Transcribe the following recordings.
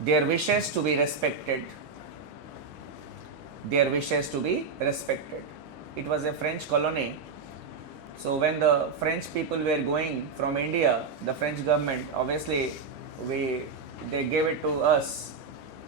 their wishes to be respected. Their wishes to be respected. It was a French colony. So when the French people were going from India, the French government, obviously they gave it to us,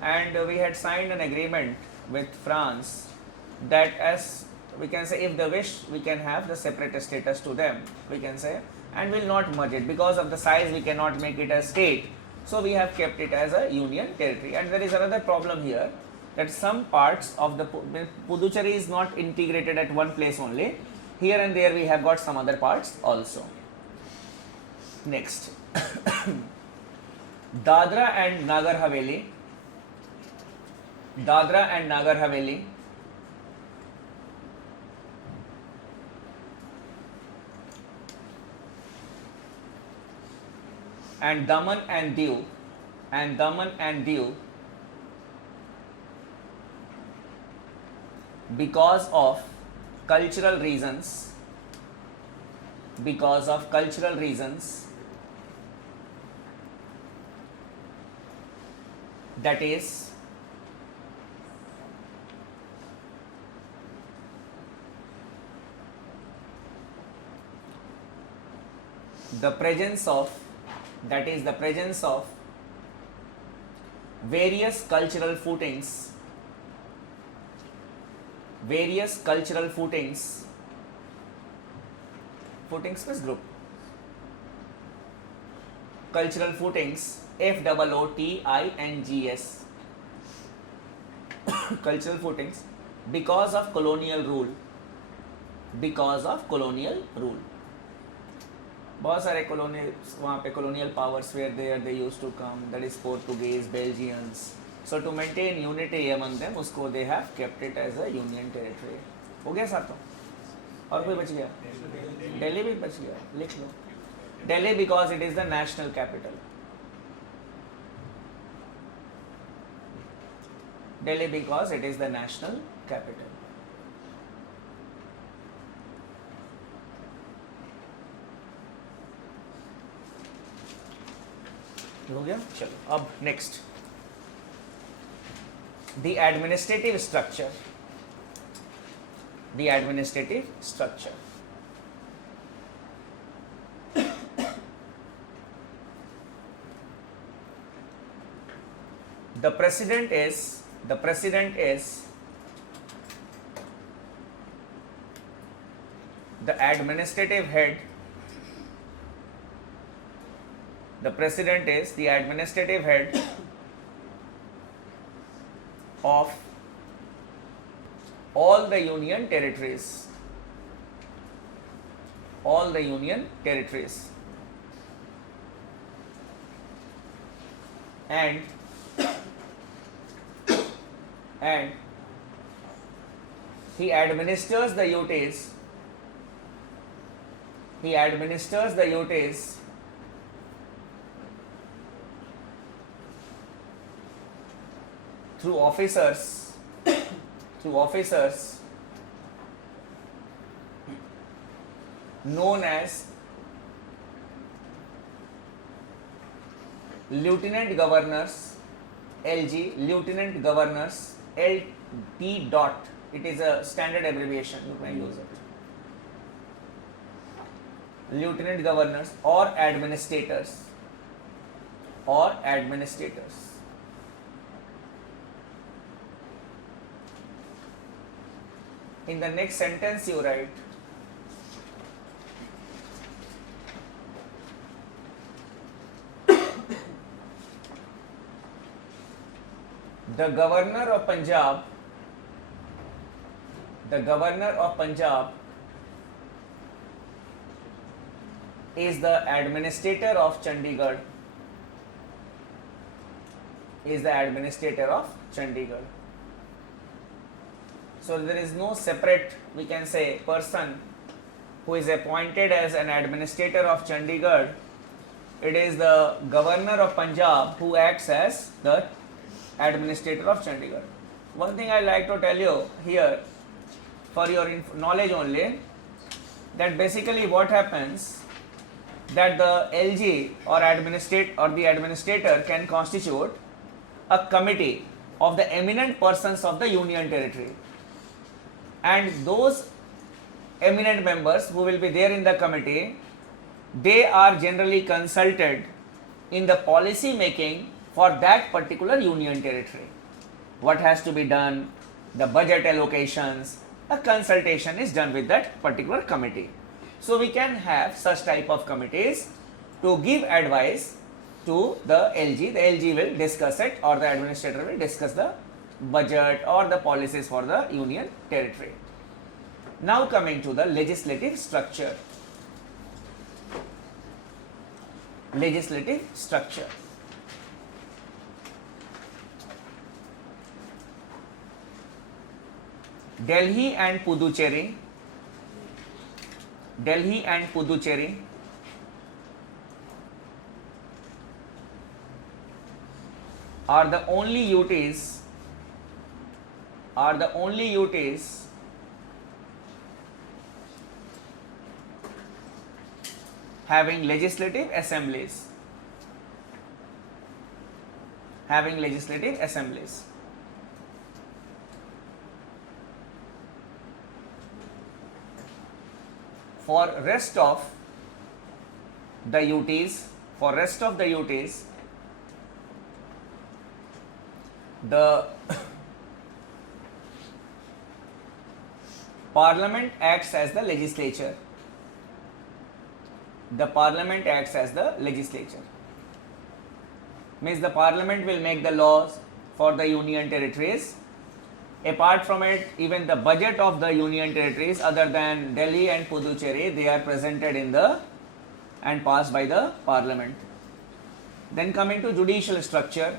and we had signed an agreement with France that, as we can say, if the wish, we can have the separate status to them, we can say, and will not merge it. Because of the size, we cannot make it a state, so we have kept it as a union territory. And there is another problem here, that some parts of the Puducherry is not integrated at one place only. Here and there we have got some other parts also. Next, Dadra and Nagar Haveli. Dadra and Nagar Haveli. And Daman and Diu. And Daman and Diu. Because of cultural reasons, that is, the presence of various cultural footings plus group, cultural footings, FOOTINGS, cultural footings, because of colonial rule. बहुत सारे colonial, वहाँ पे colonial powers were there, they used to come, that is Portuguese, Belgians. So to maintain unity among them, उसको they have kept it as a union territory. हो गया सातों? और कोई बच गया? दिल्ली भी बच गया, लिख लो. Delhi because it is the national capital. Delhi because it is the national capital. हो गया? चलो अब next. The administrative structure. The president is the administrative head. The president is the administrative head of all the union territories. And he administers the duties through officers known as lieutenant governors, LG, lieutenant governors, LT dot. It is a standard abbreviation, you may use it. Lieutenant governors or administrators. In the next sentence you write, the governor of Punjab is the administrator of Chandigarh. So there is no separate, we can say, person who is appointed as an administrator of Chandigarh. It is the governor of Punjab who acts as the administrator of Chandigarh. One thing I like to tell you here, for your knowledge only, that basically what happens, that the LG or the administrator can constitute a committee of the eminent persons of the union territory, and those eminent members who will be there in the committee, they are generally consulted in the policy making for that particular union territory. What has to be done, the budget allocations, a consultation is done with that particular committee. So we can have such type of committees to give advice to the LG. The LG will discuss it, or the administrator will discuss the budget or the policies for the union territory. Now coming to the legislative structure. Legislative structure. Delhi and Puducherry are the only UTs having legislative assemblies. For rest of the UTs, the Parliament acts as the legislature. Means the Parliament will make the laws for the union territories. Apart from it, even the budget of the union territories other than Delhi and Puducherry, they are presented in the and passed by the Parliament. Then coming to judicial structure.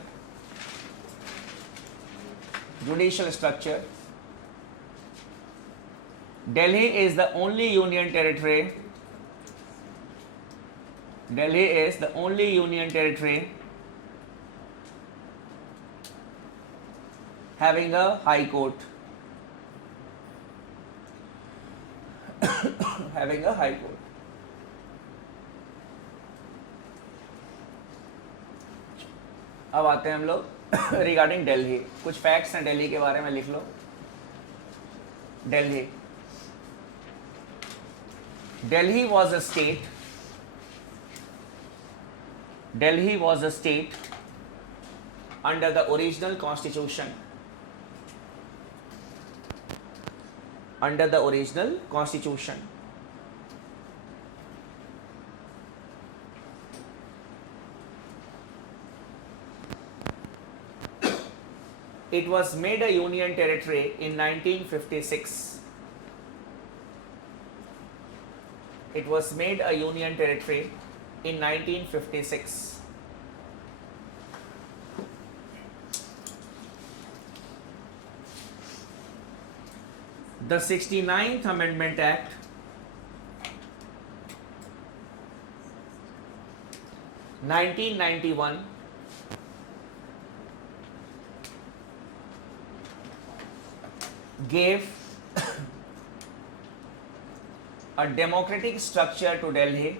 Delhi is the only union territory having a high court. अब आते हैं हम लोग regarding Delhi. कुछ facts हैं दिल्ली के बारे में, लिख लो. Delhi was a state under the original constitution. It was made a union territory in 1956. The 69th Amendment Act (1991) gave a democratic structure to Delhi.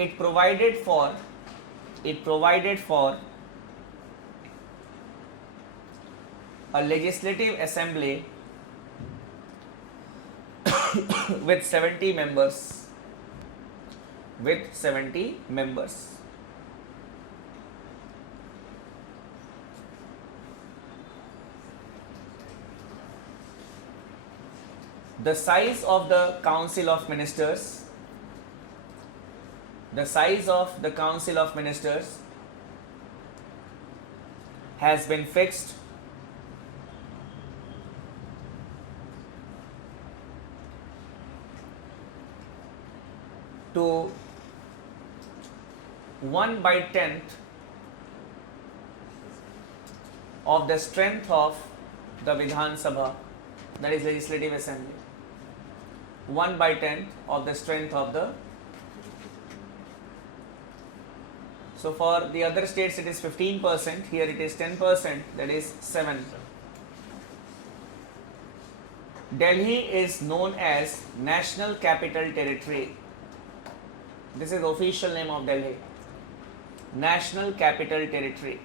It provided for a legislative assembly with 70 members. The size of the Council of Ministers has been fixed to 1/10 of the strength of the Vidhan Sabha, that is Legislative Assembly. 1/10 of the strength of the. So for the other states it is 15%, here it is 10%, that is 7. Delhi is known as National Capital Territory. This is official name of Delhi. National Capital Territory.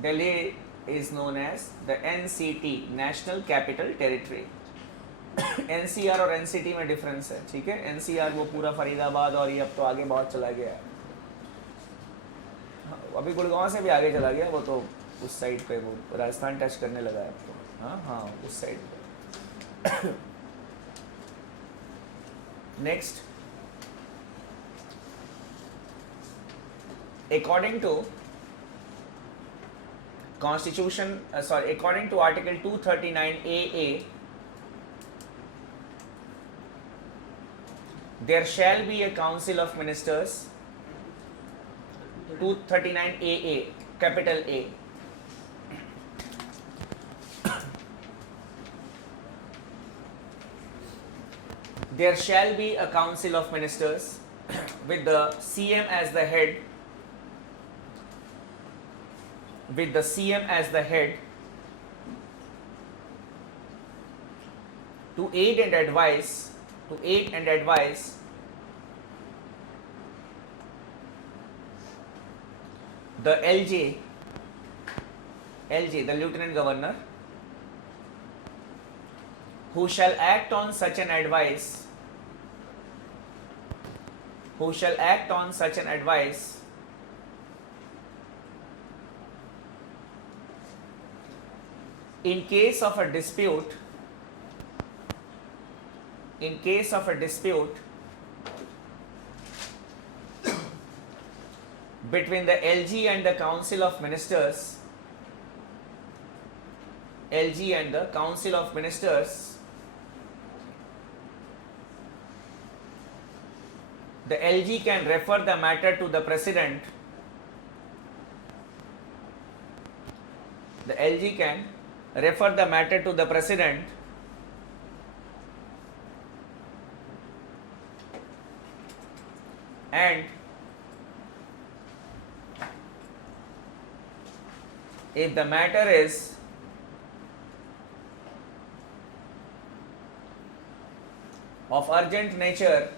Delhi is known as the NCT, National Capital Territory. NCR और NCT में difference है, ठीक है. NCR वो पूरा फरीदाबाद और ये अब तो आगे बहुत चला गया है. अभी गुड़गांव से भी आगे चला गया, वो तो उस साइड पे वो राजस्थान टच करने लगा है अब तो. हाँ हाँ उस साइड पे. Next, according to Constitution, according to Article 239 AA, there shall be a Council of Ministers. 239 AA, capital A. There shall be a Council of Ministers with the CM as the head. With the CM as the head, to aid and advise the LJ, the Lieutenant Governor, who shall act on such an advice, in case of a dispute between the LG and the Council of Ministers, the LG can refer the matter to the President. The LG can refer the matter to the President and if the matter is of urgent nature,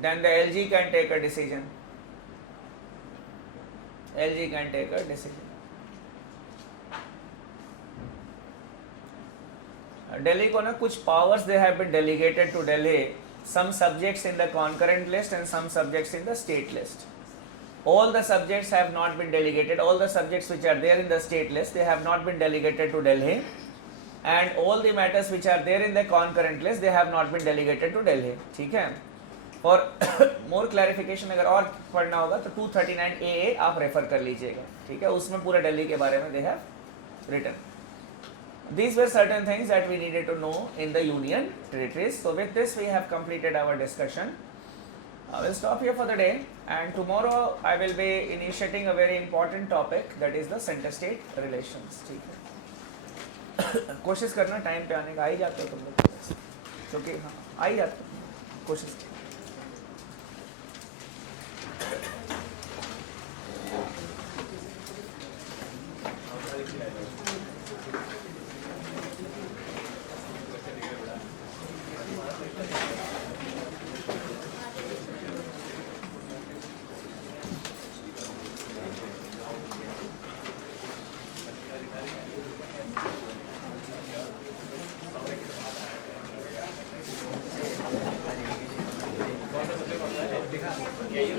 then the LG can take a decision. Delhi को ना कुछ powers they have been delegated to Delhi. Some subjects in the concurrent list and some subjects in the state list. All the subjects have not been delegated. All the subjects which are there in the state list, they have not been delegated to Delhi. And all the matters which are there in the concurrent list, they have not been delegated to Delhi. ठीक है? For more clarification अगर और पढ़ना होगा तो 239 AA आप refer कर लीजिएगा, ठीक है. उसमें पूरा दिल्ली के बारे में they have written. These were certain things that we needed to know in the union territories. So with this we have completed our discussion. I will stop here for the day, and tomorrow I will be initiating a very important topic, that is the center-state relations. ठीक है. कोशिश करना time पे आने का. आ ही जाते हो तुम लोग, क्योंकि हाँ आ ही जाते हो. कोशिश Yeah, you